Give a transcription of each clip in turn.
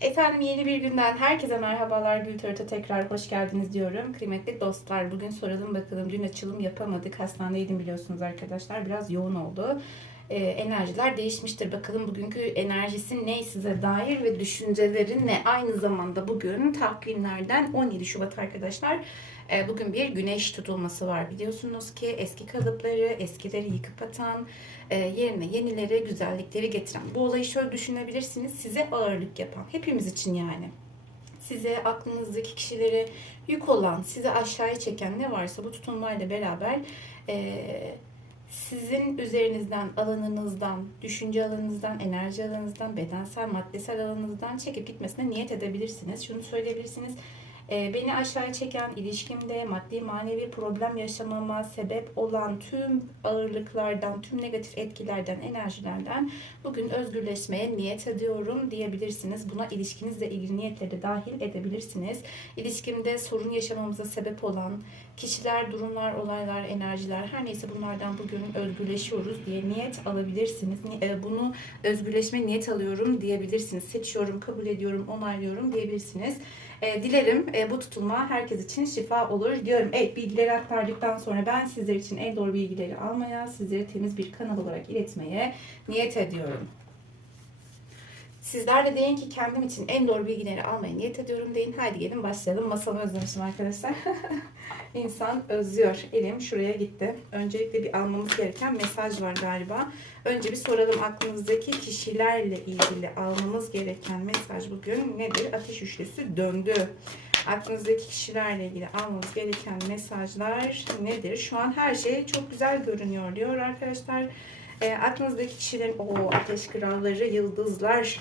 Efendim yeni bir günden herkese merhabalar. Gül Tarot'a tekrar hoş geldiniz diyorum. Kıymetli dostlar bugün soralım bakalım. Dün açılım yapamadık. Hastanedeydim biliyorsunuz arkadaşlar. Biraz yoğun oldu. Ee, enerjiler değişmiştir. Bakalım bugünkü enerjisi ne size dair ve düşünceleri ne? Aynı zamanda bugün takvimlerden 17 Şubat arkadaşlar. Ee, bugün bir güneş tutulması var. Biliyorsunuz ki eski kalıpları, eskileri yıkıp atan, e, yerine yenileri, güzellikleri getiren. Bu olayı şöyle düşünebilirsiniz. Size ağırlık yapan, hepimiz için yani. Size aklınızdaki kişileri yük olan, sizi aşağıya çeken ne varsa bu tutulmayla beraber e, sizin üzerinizden, alanınızdan, düşünce alanınızdan, enerji alanınızdan, bedensel, maddesel alanınızdan çekip gitmesine niyet edebilirsiniz. Şunu söyleyebilirsiniz. E, beni aşağıya çeken ilişkimde maddi manevi problem yaşamama sebep olan tüm ağırlıklardan, tüm negatif etkilerden, enerjilerden bugün özgürleşmeye niyet ediyorum diyebilirsiniz. Buna ilişkinizle ilgili niyetleri dahil edebilirsiniz. İlişkimde sorun yaşamamıza sebep olan kişiler, durumlar, olaylar, enerjiler her neyse bunlardan bugün özgürleşiyoruz diye niyet alabilirsiniz. Ni- e, Bunu özgürleşme niyet alıyorum diyebilirsiniz. Seçiyorum, kabul ediyorum, onaylıyorum diyebilirsiniz. E, dilerim e, bu tutulma herkes için şifa olur diyorum. Evet bilgileri aktardıktan sonra ben sizler için en doğru bilgileri almaya, sizlere temiz bir kanal olarak iletmeye niyet ediyorum. Sizler de deyin ki kendim için en doğru bilgileri almaya niyet ediyorum deyin. Haydi gelin başlayalım. Masamı özlemişim arkadaşlar. İnsan özlüyor. Elim şuraya gitti. Öncelikle bir almamız gereken mesaj var galiba. Önce bir soralım aklınızdaki kişilerle ilgili almamız gereken mesaj bugün nedir? Ateş üçlüsü döndü. Aklınızdaki kişilerle ilgili almamız gereken mesajlar nedir? Şu an her şey çok güzel görünüyor diyor arkadaşlar. E, aklınızdaki kişilerin o ateş kralları, yıldızlar,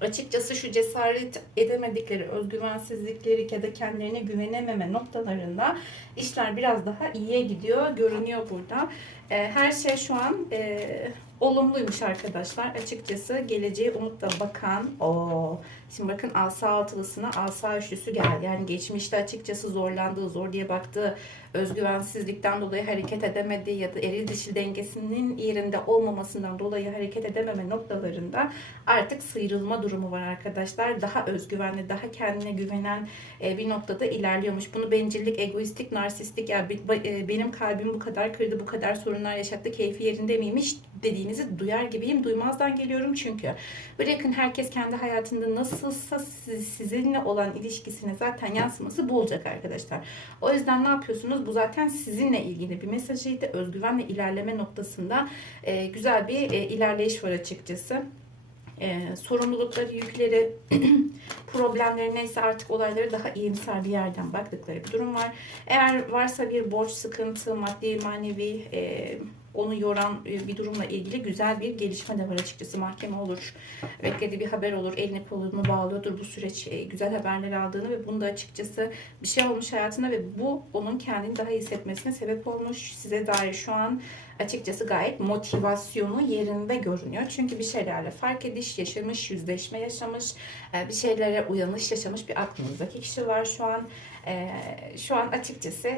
açıkçası şu cesaret edemedikleri, özgüvensizlikleri ya da kendilerine güvenememe noktalarında işler biraz daha iyiye gidiyor, görünüyor burada. E, her şey şu an e, olumluymuş arkadaşlar. Açıkçası geleceğe umutla bakan, o şimdi bakın asa altılısına asa üçlüsü geldi. Yani geçmişte açıkçası zorlandığı, zor diye baktığı, özgüvensizlikten dolayı hareket edemediği ya da eril dişil dengesinin yerinde olmamasından dolayı hareket edememe noktalarında artık sıyrılma durumu var arkadaşlar. Daha özgüvenli, daha kendine güvenen e, bir noktada ilerliyormuş. Bunu bencillik, egoistik, narsistik ya bi- ba- e, benim kalbim bu kadar kırdı, bu kadar sorunlar yaşattı, keyfi yerinde miymiş dediğinizi duyar gibiyim. Duymazdan geliyorum çünkü. Bırakın herkes kendi hayatında nasılsa siz- sizinle olan ilişkisine zaten yansıması bu olacak arkadaşlar. O yüzden ne yapıyorsunuz? Bu zaten sizinle ilgili bir mesajıydı. Özgüvenle ilerleme noktasında e, güzel bir e, ilerleyiş var açıkçası. E, sorumlulukları, yükleri, problemleri neyse artık olayları daha iyimser bir yerden baktıkları bir durum var. Eğer varsa bir borç, sıkıntı, maddi, manevi e, onu yoran e, bir durumla ilgili güzel bir gelişme de var açıkçası. Mahkeme olur, beklediği bir haber olur, elini kolunu bağlıyordur bu süreç e, güzel haberler aldığını ve bunda açıkçası bir şey olmuş hayatında ve bu onun kendini daha iyi hissetmesine sebep olmuş. Size dair şu an açıkçası gayet motivasyonu yerinde görünüyor. Çünkü bir şeylerle fark ediş yaşamış, yüzleşme yaşamış, e, bir şeylere uyanış yaşamış bir aklınızdaki kişi var şu an. Şu an açıkçası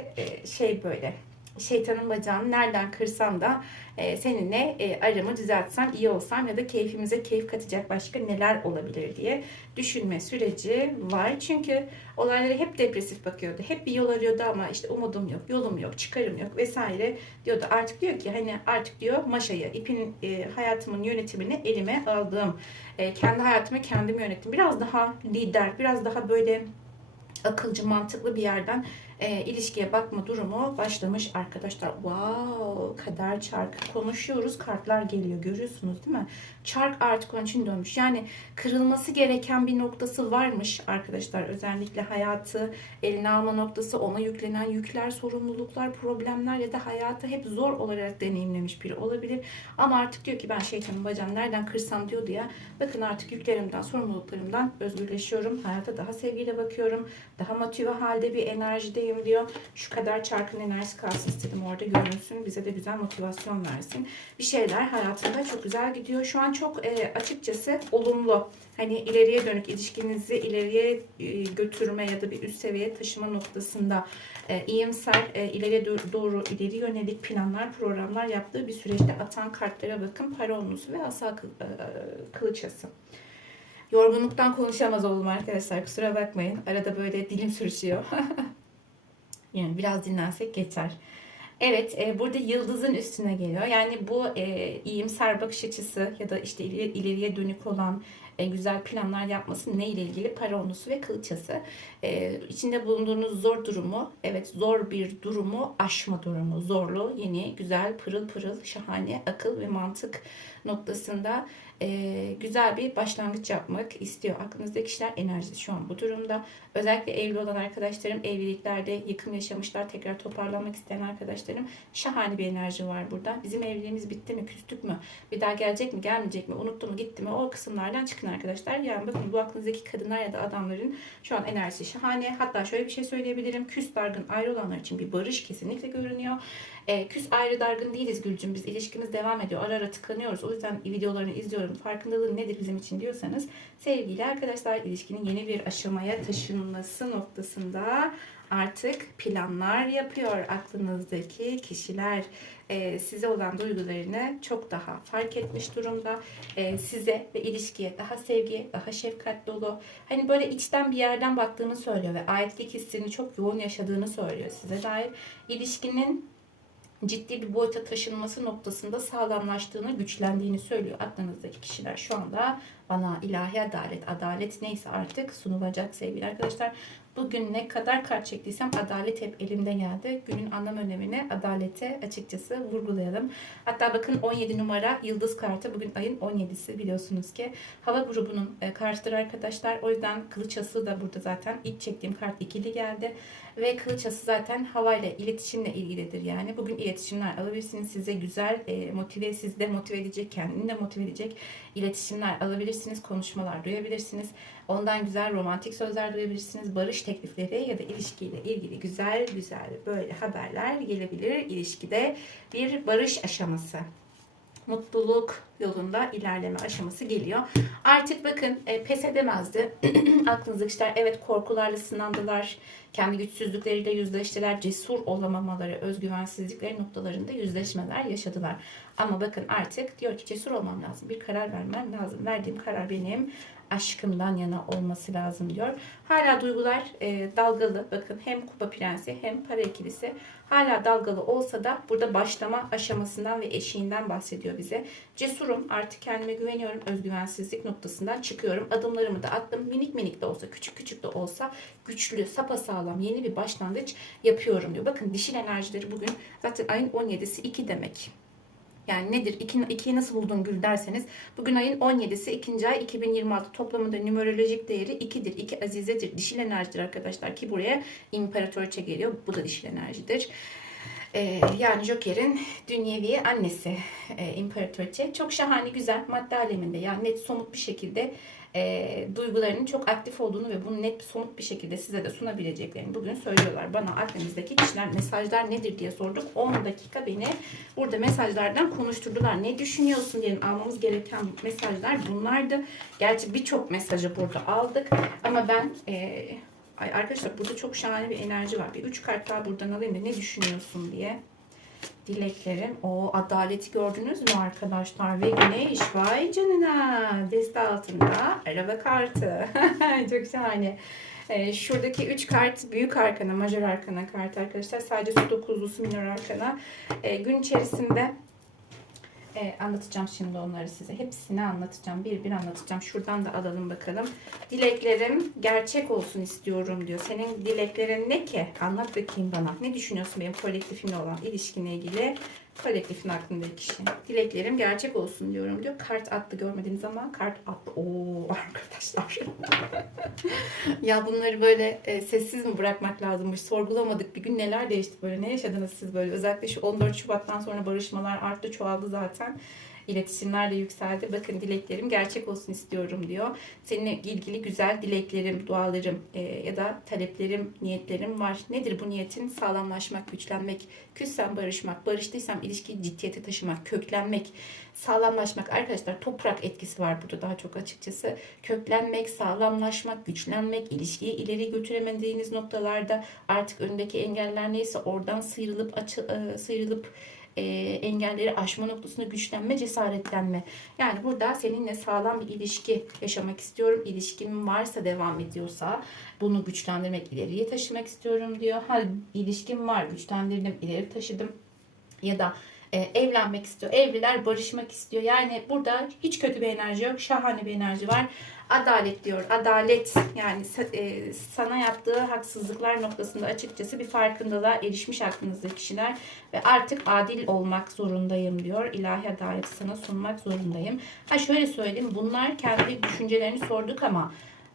şey böyle şeytanın bacağını nereden kırsam da e, seninle e, aramı düzeltsem iyi olsam ya da keyfimize keyif katacak başka neler olabilir diye düşünme süreci var. Çünkü olaylara hep depresif bakıyordu. Hep bir yol arıyordu ama işte umudum yok, yolum yok, çıkarım yok vesaire diyordu. Artık diyor ki hani artık diyor maşayı, ipin e, hayatımın yönetimini elime aldım. E, kendi hayatımı kendim yönettim. Biraz daha lider, biraz daha böyle akılcı, mantıklı bir yerden e, ilişkiye bakma durumu başlamış arkadaşlar. Wow, kader çarkı konuşuyoruz. Kartlar geliyor. Görüyorsunuz değil mi? Çark artık onun için dönmüş. Yani kırılması gereken bir noktası varmış arkadaşlar. Özellikle hayatı eline alma noktası, ona yüklenen yükler, sorumluluklar, problemler ya da hayatı hep zor olarak deneyimlemiş biri olabilir. Ama artık diyor ki ben şeytanın bacağını nereden kırsam diyordu ya. Bakın artık yüklerimden, sorumluluklarımdan özgürleşiyorum. Hayata daha sevgiyle bakıyorum. Daha motive halde bir enerjideyim diyor. Şu kadar çarkın enerjisi kalsın istedim orada görünsün. Bize de güzel motivasyon versin. Bir şeyler hayatında çok güzel gidiyor. Şu an çok e, açıkçası olumlu. Hani ileriye dönük ilişkinizi ileriye e, götürme ya da bir üst seviyeye taşıma noktasında e, iyimser, e, ileriye doğru, ileri yönelik planlar, programlar yaptığı bir süreçte atan kartlara bakın. Para olmusu ve asa e, kılıçası. Yorgunluktan konuşamaz oldum arkadaşlar. Kusura bakmayın. Arada böyle dilim sürüşüyor. yani biraz dinlensek geçer. Evet, e, burada yıldızın üstüne geliyor. Yani bu e, iyimser bakış açısı ya da işte ileri- ileriye dönük olan e, güzel planlar yapması ne ile ilgili? Para onusu ve kılıçası. E, içinde bulunduğunuz zor durumu, evet zor bir durumu aşma durumu. Zorlu, yeni, güzel, pırıl pırıl, şahane, akıl ve mantık noktasında e, güzel bir başlangıç yapmak istiyor. Aklınızdaki kişiler enerjisi şu an bu durumda. Özellikle evli olan arkadaşlarım, evliliklerde yıkım yaşamışlar, tekrar toparlanmak isteyen arkadaşlarım şahane bir enerji var burada. Bizim evliliğimiz bitti mi, küstük mü, bir daha gelecek mi, gelmeyecek mi, unuttu mu, gitti mi o kısımlardan çıkın arkadaşlar. Yani bakın bu aklınızdaki kadınlar ya da adamların şu an enerjisi şahane. Hatta şöyle bir şey söyleyebilirim. Küs dargın ayrı olanlar için bir barış kesinlikle görünüyor. E, küs ayrı dargın değiliz Gülcüm. Biz ilişkimiz devam ediyor. Ara ara tıkanıyoruz. O yüzden videolarını izliyorum. Farkındalığı nedir bizim için diyorsanız sevgili arkadaşlar ilişkinin yeni bir aşamaya taşınması noktasında artık planlar yapıyor aklınızdaki kişiler. E, size olan duygularını çok daha fark etmiş durumda. E, size ve ilişkiye daha sevgi, daha şefkat dolu. Hani böyle içten bir yerden baktığını söylüyor ve aitlik hissini çok yoğun yaşadığını söylüyor size dair. İlişkinin ciddi bir boyuta taşınması noktasında sağlamlaştığını, güçlendiğini söylüyor aklınızdaki kişiler. Şu anda bana ilahi adalet, adalet neyse artık sunulacak sevgili arkadaşlar. Bugün ne kadar kart çektiysem adalet hep elimde geldi. Günün anlam önemini adalete açıkçası vurgulayalım. Hatta bakın 17 numara yıldız kartı. Bugün ayın 17'si biliyorsunuz ki. Hava grubunun e, kartıdır arkadaşlar. O yüzden kılıç da burada zaten. İlk çektiğim kart ikili geldi. Ve kılıç ası zaten havayla, iletişimle ilgilidir yani. Bugün iletişimler alabilirsiniz. Size güzel, e, motive, sizi de motive edecek, kendini de motive edecek iletişimler alabilirsiniz. Konuşmalar duyabilirsiniz. Ondan güzel romantik sözler duyabilirsiniz. Barış teklifleri ya da ilişkiyle ilgili güzel güzel böyle haberler gelebilir. İlişkide bir barış aşaması mutluluk yolunda ilerleme aşaması geliyor. Artık bakın e, pes edemezdi. Aklınızdaki kişiler evet korkularla sınandılar. Kendi güçsüzlükleriyle yüzleştiler. Cesur olamamaları, özgüvensizlikleri noktalarında yüzleşmeler yaşadılar. Ama bakın artık diyor ki cesur olmam lazım. Bir karar vermem lazım. Verdiğim karar benim aşkımdan yana olması lazım diyor. Hala duygular e, dalgalı. Bakın hem kupa prensi hem para ikilisi hala dalgalı olsa da burada başlama aşamasından ve eşiğinden bahsediyor bize. Cesurum, artık kendime güveniyorum, özgüvensizlik noktasından çıkıyorum. Adımlarımı da attım. Minik minik de olsa, küçük küçük de olsa güçlü, sapasağlam yeni bir başlangıç yapıyorum diyor. Bakın dişil enerjileri bugün zaten ayın 17'si 2 demek. Yani nedir? 2, 2'yi nasıl buldun Gül derseniz bugün ayın 17'si 2. ay 2026 toplamında numerolojik değeri 2'dir. 2 azizedir. Dişil enerjidir arkadaşlar ki buraya imparatoriçe geliyor. Bu da dişil enerjidir. Ee, yani Joker'in dünyevi annesi e, imparatoriçe. Çok şahane güzel madde aleminde yani net somut bir şekilde e, duygularının çok aktif olduğunu ve bunu net somut bir şekilde size de sunabileceklerini bugün söylüyorlar. Bana aklınızdaki kişiler mesajlar nedir diye sorduk. 10 dakika beni burada mesajlardan konuşturdular. Ne düşünüyorsun diye almamız gereken mesajlar bunlardı. Gerçi birçok mesajı burada aldık ama ben e, ay arkadaşlar burada çok şahane bir enerji var. Bir üç kart daha buradan alayım da ne düşünüyorsun diye dileklerim. O adaleti gördünüz mü arkadaşlar? Ve güneş vay canına. Deste altında araba kartı. Çok şahane. Ee, şuradaki 3 kart büyük arkana, majör arkana kart arkadaşlar. Sadece su dokuzlusu minor arkana. Ee, gün içerisinde e, anlatacağım şimdi onları size. Hepsini anlatacağım. Bir bir anlatacağım. Şuradan da alalım bakalım. Dileklerim gerçek olsun istiyorum diyor. Senin dileklerin ne ki? Anlat bakayım bana. Ne düşünüyorsun benim kolektifimle olan ilişkinle ilgili? Kolektifin aklındaki kişi. Dileklerim gerçek olsun diyorum diyor. Kart attı görmediğiniz zaman kart attı. Oo arkadaşlar. ya bunları böyle e, sessiz mi bırakmak lazımmış? Sorgulamadık. Bir gün neler değişti böyle? Ne yaşadınız siz böyle? Özellikle şu 14 Şubat'tan sonra barışmalar arttı, çoğaldı zaten. İletişimler de yükseldi. Bakın dileklerim gerçek olsun istiyorum diyor. Seninle ilgili güzel dileklerim, dualarım e, ya da taleplerim, niyetlerim var. Nedir bu niyetin? Sağlamlaşmak, güçlenmek, küssem barışmak, barıştıysam ilişkiyi ciddiyete taşımak, köklenmek, sağlamlaşmak. Arkadaşlar toprak etkisi var burada daha çok açıkçası. Köklenmek, sağlamlaşmak, güçlenmek, ilişkiyi ileri götüremediğiniz noktalarda artık önündeki engeller neyse oradan sıyrılıp açı, e, sıyrılıp e, engelleri aşma noktasında güçlenme, cesaretlenme. Yani burada seninle sağlam bir ilişki yaşamak istiyorum. İlişkim varsa devam ediyorsa bunu güçlendirmek, ileriye taşımak istiyorum diyor. Ha ilişkim var, güçlendirdim, ileri taşıdım ya da e, evlenmek istiyor. Evliler barışmak istiyor. Yani burada hiç kötü bir enerji yok. Şahane bir enerji var. Adalet diyor. Adalet yani e, sana yaptığı haksızlıklar noktasında açıkçası bir farkındalığa erişmiş aklınızdaki kişiler ve artık adil olmak zorundayım diyor. İlahi adaleti sana sunmak zorundayım. Ha şöyle söyleyeyim. Bunlar kendi düşüncelerini sorduk ama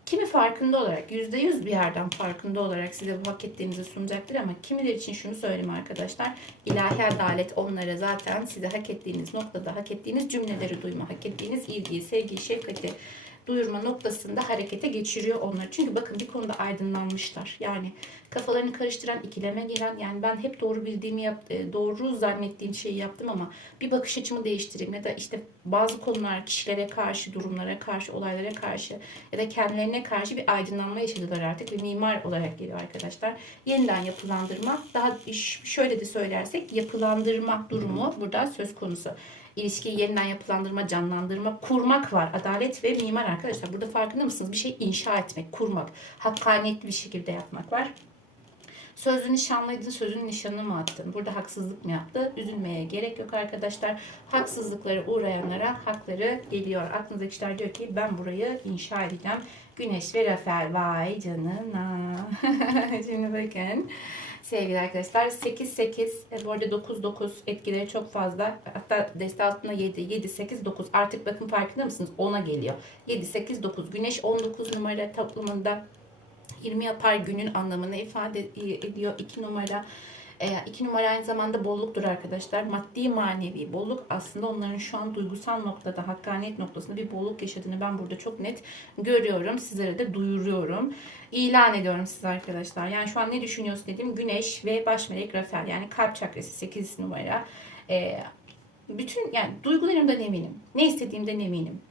Kimi farkında olarak, yüzde yüz bir yerden farkında olarak size bu hak ettiğinizi sunacaktır ama kimiler için şunu söyleyeyim arkadaşlar. ilahi adalet onlara zaten size hak ettiğiniz noktada hak ettiğiniz cümleleri duyma, hak ettiğiniz ilgiyi, sevgiyi, şefkati duyurma noktasında harekete geçiriyor onları. Çünkü bakın bir konuda aydınlanmışlar. Yani kafalarını karıştıran, ikileme giren yani ben hep doğru bildiğimi yap, e, doğru zannettiğim şeyi yaptım ama bir bakış açımı değiştireyim ya da işte bazı konular kişilere karşı, durumlara karşı, olaylara karşı ya da kendilerine karşı bir aydınlanma yaşadılar artık bir mimar olarak geliyor arkadaşlar. Yeniden yapılandırma, daha şöyle de söylersek yapılandırma durumu burada söz konusu. İlişkiyi yeniden yapılandırma, canlandırma, kurmak var. Adalet ve mimar arkadaşlar. Burada farkında mısınız? Bir şey inşa etmek, kurmak. Hakkaniyetli bir şekilde yapmak var. Sözlü nişanlıydın, sözün nişanını mı attın? Burada haksızlık mı yaptı? Üzülmeye gerek yok arkadaşlar. Haksızlıklara uğrayanlara hakları geliyor. Aklınızdaki kişiler diyor ki ben burayı inşa edeceğim. Güneş ve Rafael vay canına. Şimdi bakın. Sevgili arkadaşlar 8 8 e, bu arada 9 9 etkileri çok fazla. Hatta deste altında 7 7 8 9 artık bakın farkında mısınız? 10'a geliyor. 7 8 9 Güneş 19 numara toplumunda 20 yapar günün anlamını ifade ediyor. 2 numara e, iki numara aynı zamanda bolluktur arkadaşlar. Maddi manevi bolluk aslında onların şu an duygusal noktada, hakkaniyet noktasında bir bolluk yaşadığını ben burada çok net görüyorum. Sizlere de duyuruyorum. İlan ediyorum size arkadaşlar. Yani şu an ne düşünüyorsun dedim. Güneş ve baş melek Rafael yani kalp çakrası 8 numara. E, bütün yani duygularımdan eminim. Ne istediğimden eminim.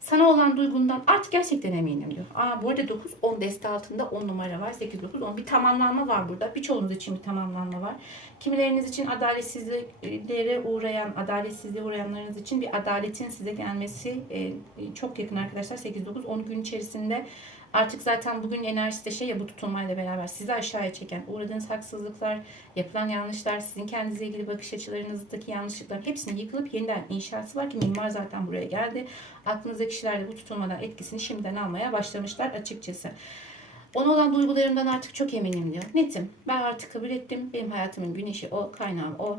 Sana olan duygundan artık gerçekten eminim diyor. Aa, bu arada 9, 10 deste altında 10 numara var. 8, 9, 10. Bir tamamlanma var burada. Birçoğunuz için bir tamamlanma var. Kimileriniz için adaletsizliklere uğrayan, adaletsizliğe uğrayanlarınız için bir adaletin size gelmesi e, çok yakın arkadaşlar. 8, 9, 10 gün içerisinde Artık zaten bugün enerjisi de şey ya bu tutulmayla beraber sizi aşağıya çeken, uğradığınız haksızlıklar, yapılan yanlışlar, sizin kendinizle ilgili bakış açılarınızdaki yanlışlıkların hepsinin yıkılıp yeniden inşası var ki mimar zaten buraya geldi. Aklınızdaki kişiler de bu tutulmadan etkisini şimdiden almaya başlamışlar açıkçası. Ona olan duygularımdan artık çok eminim diyor. Netim. Ben artık kabul ettim. Benim hayatımın güneşi o, kaynağım o.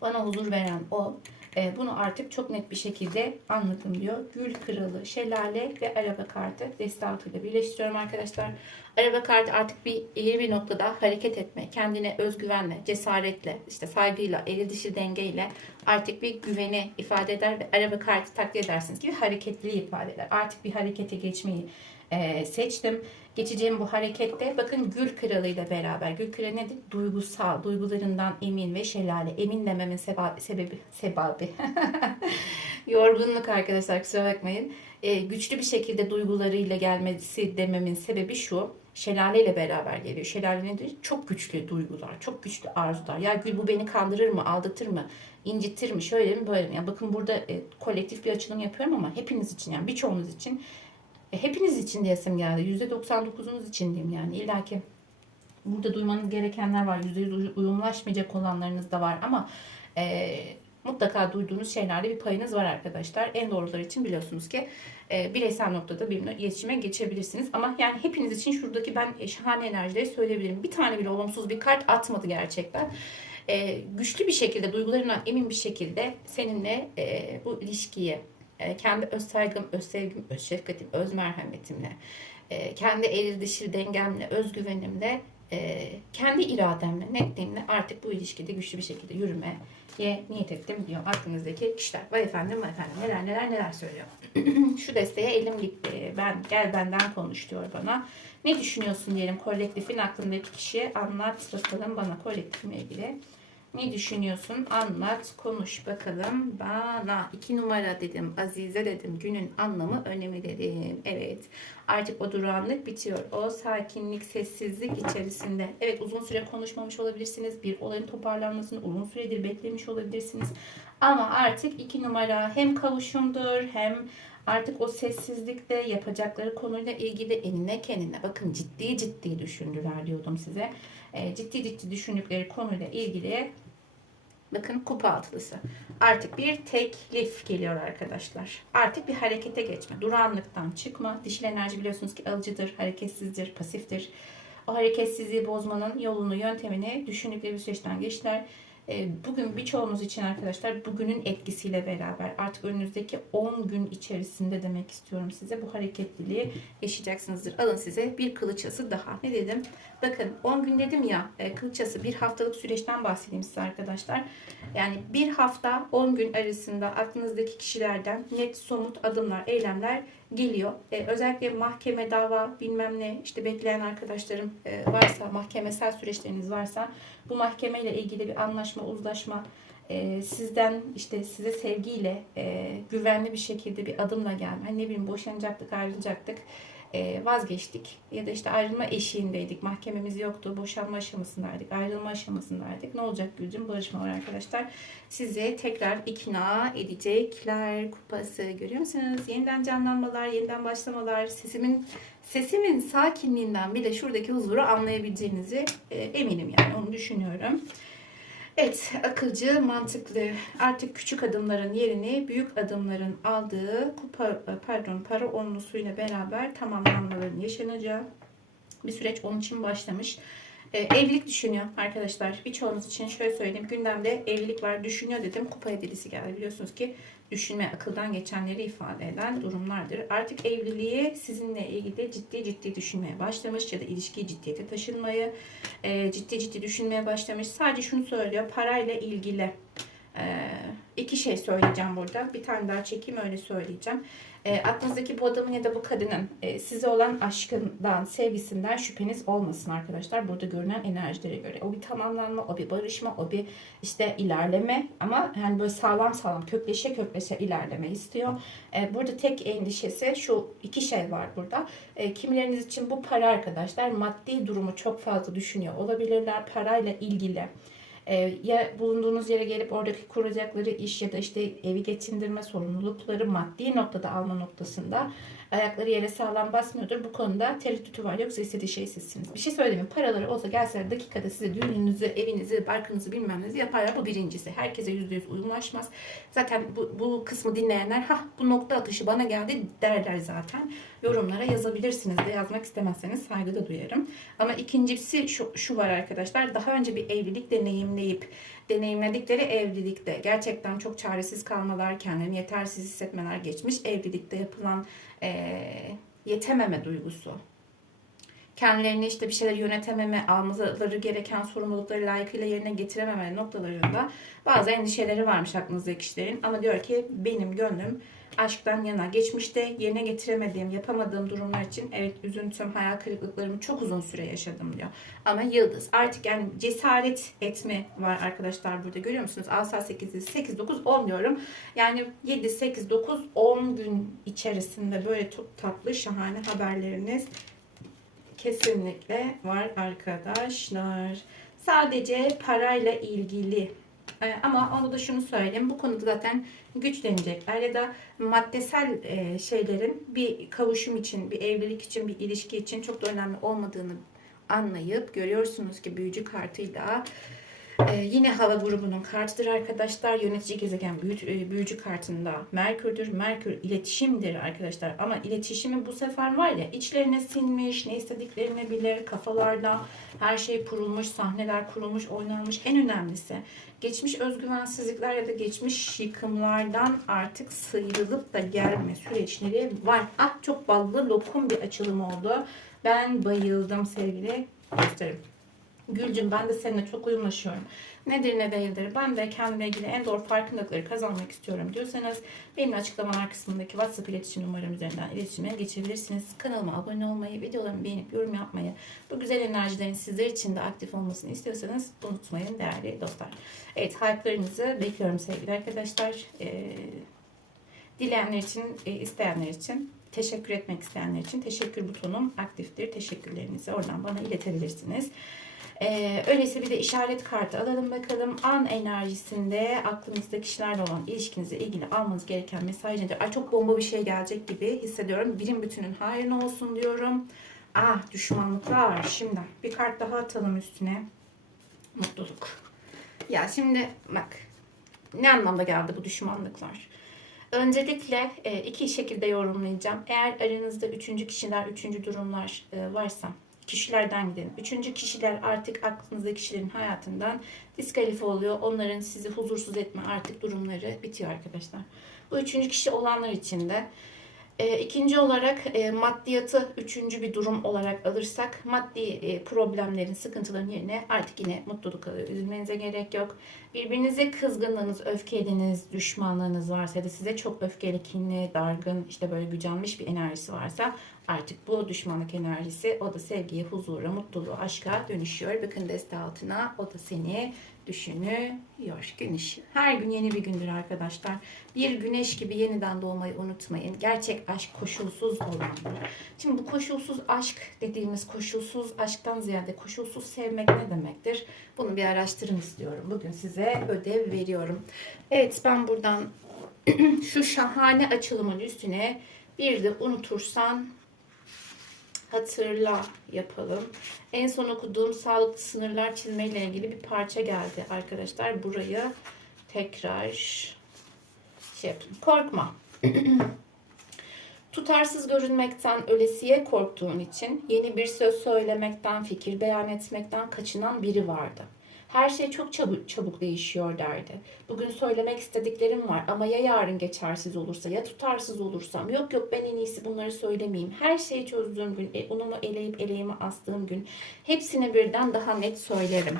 Bana huzur veren o. E, bunu artık çok net bir şekilde anladım diyor. Gül kralı, şelale ve araba kartı deste altıyla birleştiriyorum arkadaşlar. Araba kartı artık bir yeni bir noktada hareket etme, kendine özgüvenle, cesaretle, işte saygıyla, eli dişi dengeyle artık bir güveni ifade eder ve araba kartı takdir edersiniz gibi hareketliliği ifade eder. Artık bir harekete geçmeyi e, seçtim. Geçeceğim bu harekette bakın Gül Kralı ile beraber. Gül Kralı nedir? Duygusal, duygularından emin ve şelale. Emin dememin sebebi, sebebi, sebebi. Yorgunluk arkadaşlar kusura bakmayın. E, güçlü bir şekilde duygularıyla gelmesi dememin sebebi şu. Şelale ile beraber geliyor. Şelale nedir? Çok güçlü duygular, çok güçlü arzular. Ya Gül bu beni kandırır mı, aldatır mı, incitir mi, şöyle mi, böyle mi? Ya bakın burada e, kolektif bir açılım yapıyorum ama hepiniz için yani birçoğunuz için hepiniz için diyesim geldi. %99'unuz için diyeyim yani. İlla ki burada duymanız gerekenler var. %100 uyumlaşmayacak olanlarınız da var ama e, mutlaka duyduğunuz şeylerde bir payınız var arkadaşlar. En doğruları için biliyorsunuz ki e, bireysel noktada benimle iletişime geçebilirsiniz. Ama yani hepiniz için şuradaki ben e, şahane enerjileri söyleyebilirim. Bir tane bile olumsuz bir kart atmadı gerçekten. E, güçlü bir şekilde, duygularından emin bir şekilde seninle e, bu ilişkiyi e, kendi öz saygım, öz sevgim, öz şefkatim, öz merhametimle, e, kendi eril dişil dengemle, özgüvenimle, e, kendi irademle, netliğimle artık bu ilişkide güçlü bir şekilde yürümeye niyet ettim diyor aklınızdaki kişiler. Vay efendim, vay efendim neler neler neler söylüyor. Şu desteğe elim gitti. Ben gel benden konuş diyor bana. Ne düşünüyorsun diyelim kolektifin aklındaki kişiye anlat bakalım bana kolektifimle ilgili Ne düşünüyorsun? Anlat, konuş bakalım bana. İki numara dedim, Azize dedim. Günün anlamı, önemi dedim. Evet. Artık o durağanlık bitiyor. O sakinlik, sessizlik içerisinde. Evet uzun süre konuşmamış olabilirsiniz. Bir olayın toparlanmasını uzun süredir beklemiş olabilirsiniz. Ama artık iki numara hem kavuşumdur hem artık o sessizlikte yapacakları konuyla ilgili eline kendine bakın ciddi ciddi düşündüler diyordum size. E, ciddi ciddi düşündükleri konuyla ilgili bakın kupa altılısı. Artık bir teklif geliyor arkadaşlar. Artık bir harekete geçme. Durağanlıktan çıkma. Dişil enerji biliyorsunuz ki alıcıdır, hareketsizdir, pasiftir. O hareketsizliği bozmanın yolunu, yöntemini düşündükleri bir süreçten geçtiler. E, Bugün birçoğunuz için arkadaşlar bugünün etkisiyle beraber artık önünüzdeki 10 gün içerisinde demek istiyorum size bu hareketliliği yaşayacaksınızdır. Alın size bir kılıçası daha. Ne dedim? Bakın 10 gün dedim ya e, kılıçası bir haftalık süreçten bahsedeyim size arkadaşlar. Yani bir hafta 10 gün arasında aklınızdaki kişilerden net somut adımlar, eylemler geliyor. E, özellikle mahkeme, dava bilmem ne işte bekleyen arkadaşlarım e, varsa, mahkemesel süreçleriniz varsa bu mahkemeyle ilgili bir anlaşma, uzlaşma e, sizden işte size sevgiyle e, güvenli bir şekilde bir adımla gelme. Hani ne bileyim boşanacaktık, ayrılacaktık. e, vazgeçtik ya da işte ayrılma eşiğindeydik. Mahkememiz yoktu. Boşanma aşamasındaydık. Ayrılma aşamasındaydık. Ne olacak Gülcüm? Barışma var arkadaşlar. Sizi tekrar ikna edecekler. Kupası görüyor musunuz? Yeniden canlanmalar, yeniden başlamalar. Sesimin sesimin sakinliğinden bile şuradaki huzuru anlayabileceğinizi e, eminim yani onu düşünüyorum. Evet, akılcı, mantıklı. Artık küçük adımların yerini büyük adımların aldığı kupa, pardon, para onlusuyla beraber tamamlanmaların yaşanacağı bir süreç onun için başlamış. Ee, evlilik düşünüyor arkadaşlar. Birçoğunuz için şöyle söyleyeyim. Gündemde evlilik var düşünüyor dedim. Kupa hediyesi geldi. Biliyorsunuz ki düşünme, akıldan geçenleri ifade eden durumlardır. Artık evliliği sizinle ilgili ciddi ciddi düşünmeye başlamış ya da ilişkiyi ciddiyete taşınmayı e, ciddi ciddi düşünmeye başlamış. Sadece şunu söylüyor. Parayla ilgili e, iki şey söyleyeceğim burada. Bir tane daha çekeyim öyle söyleyeceğim. E, aklınızdaki bu adamın ya da bu kadının e, size olan aşkından, sevgisinden şüpheniz olmasın arkadaşlar. Burada görünen enerjilere göre. O bir tamamlanma, o bir barışma, o bir işte ilerleme ama yani böyle sağlam sağlam kökleşe kökleşe ilerleme istiyor. E, burada tek endişesi şu iki şey var burada. E, kimileriniz için bu para arkadaşlar maddi durumu çok fazla düşünüyor olabilirler. Parayla ilgili e, ya bulunduğunuz yere gelip oradaki kuracakları iş ya da işte evi geçindirme sorumlulukları maddi noktada alma noktasında ayakları yere sağlam basmıyordur. Bu konuda tereddütü var. Yoksa istediği şey sizsiniz. Bir şey söyleyeyim mi? Paraları olsa gelseler dakikada size düğününüzü, evinizi, barkınızı bilmem nenizi yaparlar. Bu birincisi. Herkese yüzde yüz uyumlaşmaz. Zaten bu, bu kısmı dinleyenler ha bu nokta atışı bana geldi derler zaten. Yorumlara yazabilirsiniz de yazmak istemezseniz saygı da duyarım. Ama ikincisi şu, şu var arkadaşlar. Daha önce bir evlilik deneyimleyip deneyimledikleri evlilikte gerçekten çok çaresiz kalmalar, kendini yetersiz hissetmeler geçmiş evlilikte yapılan eee, yetememe duygusu. Kendilerini işte bir şeyler yönetememe, almaları gereken sorumlulukları layıkıyla yerine getirememe noktalarında bazı endişeleri varmış aklınızdaki kişilerin. Ama diyor ki benim gönlüm aşktan yana. Geçmişte yerine getiremediğim, yapamadığım durumlar için evet üzüntüm, hayal kırıklıklarımı çok uzun süre yaşadım diyor. Ama yıldız artık yani cesaret etme var arkadaşlar burada görüyor musunuz? Asa 8, 8, 9, 10 diyorum. Yani 7, 8, 9, 10 gün içerisinde böyle çok tatlı şahane haberleriniz kesinlikle var arkadaşlar. Sadece parayla ilgili ee, ama onu da şunu söyleyeyim. Bu konuda zaten güçlenecekler ya da maddesel e, şeylerin bir kavuşum için, bir evlilik için, bir ilişki için çok da önemli olmadığını anlayıp görüyorsunuz ki büyücü kartıyla ee, yine hava grubunun kartıdır arkadaşlar. Yönetici gezegen e, büyücü kartında Merkür'dür. Merkür iletişimdir arkadaşlar. Ama iletişimi bu sefer var ya içlerine sinmiş, ne istediklerini bilir, kafalarda her şey kurulmuş, sahneler kurulmuş, oynanmış. En önemlisi geçmiş özgüvensizlikler ya da geçmiş yıkımlardan artık sıyrılıp da gelme süreçleri var. Ah çok ballı lokum bir açılım oldu. Ben bayıldım sevgili dostlarım. Gülcüm ben de seninle çok uyumlaşıyorum. Nedir ne değildir. Ben de kendimle ilgili en doğru farkındalıkları kazanmak istiyorum diyorsanız benimle açıklamalar kısmındaki WhatsApp iletişim numaram üzerinden iletişime geçebilirsiniz. Kanalıma abone olmayı, videolarımı beğenip yorum yapmayı, bu güzel enerjilerin sizler için de aktif olmasını istiyorsanız unutmayın değerli dostlar. Evet, hype'larınızı bekliyorum sevgili arkadaşlar. Ee, dileyenler için, e, isteyenler için, teşekkür etmek isteyenler için teşekkür butonum aktiftir. Teşekkürlerinizi oradan bana iletebilirsiniz. Ee, öyleyse bir de işaret kartı alalım bakalım. An enerjisinde aklınızda kişilerle olan ilişkinizle ilgili almanız gereken mesaj nedir? Ay çok bomba bir şey gelecek gibi hissediyorum. Birim bütünün hayrına olsun diyorum. Ah düşmanlıklar. Şimdi bir kart daha atalım üstüne. Mutluluk. Ya şimdi bak ne anlamda geldi bu düşmanlıklar? Öncelikle e, iki şekilde yorumlayacağım. Eğer aranızda üçüncü kişiler, üçüncü durumlar e, varsa kişilerden gidelim. Üçüncü kişiler artık aklınızdaki kişilerin hayatından diskalifiye oluyor. Onların sizi huzursuz etme artık durumları bitiyor arkadaşlar. Bu üçüncü kişi olanlar için de e, ikinci olarak e, maddiyatı üçüncü bir durum olarak alırsak maddi e, problemlerin, sıkıntıların yerine artık yine mutluluk alıyor. Üzülmenize gerek yok. Birbirinize kızgınlığınız, öfkeliniz, düşmanlığınız varsa da size çok öfkeli, kinli, dargın, işte böyle gücenmiş bir enerjisi varsa artık bu düşmanlık enerjisi o da sevgiye, huzura, mutluluğa, aşka dönüşüyor. Bakın deste altına o da seni düşünüyor. Güneş. Her gün yeni bir gündür arkadaşlar. Bir güneş gibi yeniden doğmayı unutmayın. Gerçek aşk koşulsuz olandır. Şimdi bu koşulsuz aşk dediğimiz koşulsuz aşktan ziyade koşulsuz sevmek ne demektir? Bunu bir araştırın istiyorum. Bugün size ödev veriyorum. Evet ben buradan şu şahane açılımın üstüne bir de unutursan hatırla yapalım. En son okuduğum sağlıklı sınırlar çizmeyle ilgili bir parça geldi arkadaşlar. Burayı tekrar şey yapın. Korkma. Tutarsız görünmekten ölesiye korktuğun için yeni bir söz söylemekten, fikir beyan etmekten kaçınan biri vardı. Her şey çok çabuk, çabuk değişiyor derdi. Bugün söylemek istediklerim var ama ya yarın geçersiz olursa ya tutarsız olursam yok yok ben en iyisi bunları söylemeyeyim. Her şeyi çözdüğüm gün, e, unumu eleyip eleğimi astığım gün hepsini birden daha net söylerim.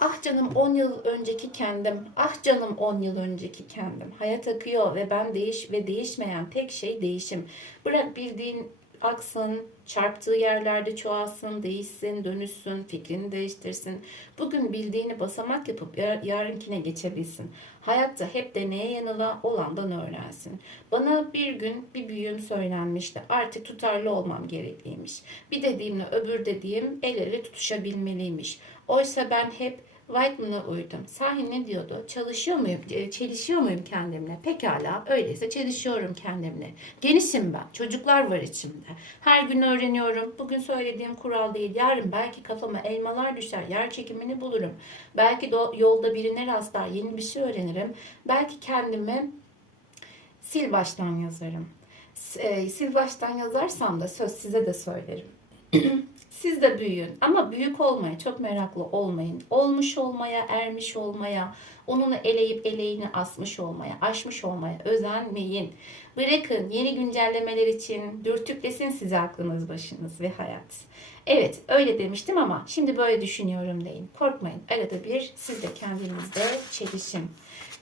Ah canım 10 yıl önceki kendim. Ah canım 10 yıl önceki kendim. Hayat akıyor ve ben değiş ve değişmeyen tek şey değişim. Bırak bildiğin aksın, çarptığı yerlerde çoğalsın, değişsin, dönüşsün, fikrini değiştirsin. Bugün bildiğini basamak yapıp yar- yarınkine geçebilsin. Hayatta hep deneye yanıla olandan öğrensin. Bana bir gün bir büyüğüm söylenmişti. Artık tutarlı olmam gerekliymiş. Bir dediğimle öbür dediğim el ele tutuşabilmeliymiş. Oysa ben hep Whiteman'a uydum. Sahi ne diyordu? Çalışıyor muyum? Çelişiyor muyum kendimle? Pekala. Öyleyse çelişiyorum kendimle. Genişim ben. Çocuklar var içimde. Her gün öğreniyorum. Bugün söylediğim kural değil. Yarın belki kafama elmalar düşer. Yer çekimini bulurum. Belki yolda birine rastlar. Yeni bir şey öğrenirim. Belki kendimi sil baştan yazarım. E, Sil baştan yazarsam da söz size de söylerim. Siz de büyüyün ama büyük olmaya çok meraklı olmayın. Olmuş olmaya, ermiş olmaya, onunu eleyip eleğini asmış olmaya, aşmış olmaya özenmeyin. Bırakın yeni güncellemeler için dürtüklesin size aklınız, başınız ve hayat. Evet öyle demiştim ama şimdi böyle düşünüyorum deyin. Korkmayın arada bir siz de kendinizde çelişin.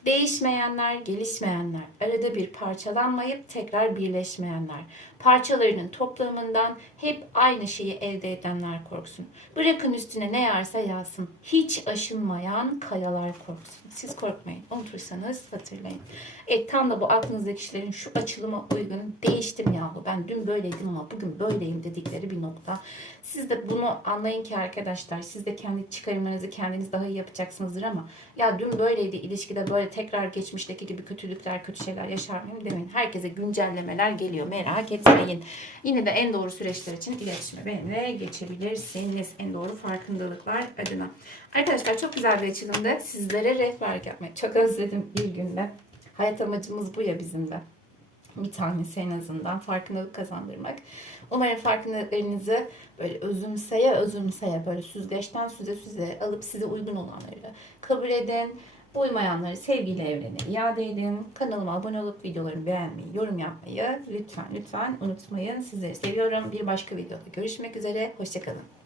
Değişmeyenler, gelişmeyenler, arada bir parçalanmayıp tekrar birleşmeyenler, parçalarının toplamından hep aynı şeyi elde edenler korksun. Bırakın üstüne ne yarsa yağsın. Hiç aşınmayan kayalar korksun. Siz korkmayın. Unutursanız hatırlayın. Evet tam da bu aklınızdaki kişilerin şu açılıma uygun değiştim yahu. Ben dün böyleydim ama bugün böyleyim dedikleri bir nokta. Siz de bunu anlayın ki arkadaşlar siz de kendi çıkarımlarınızı kendiniz daha iyi yapacaksınızdır ama ya dün böyleydi ilişkide böyle tekrar geçmişteki gibi kötülükler kötü şeyler yaşar mıyım demeyin. Herkese güncellemeler geliyor merak etmeyin. Yine de en doğru süreçler için iletişime benimle geçebilirsiniz. En doğru farkındalıklar adına. Arkadaşlar çok güzel bir açılımda sizlere rehberlik yapmayı çok özledim bir günde. Hayat amacımız bu ya bizim de. Bir tanesi en azından farkındalık kazandırmak. Umarım farkındalıklarınızı böyle özümseye özümseye böyle süzgeçten süze süze alıp size uygun olanları kabul edin. Uymayanları sevgiyle evrene iade edin. Kanalıma abone olup videolarımı beğenmeyi, yorum yapmayı lütfen lütfen unutmayın. Sizleri seviyorum. Bir başka videoda görüşmek üzere. Hoşçakalın.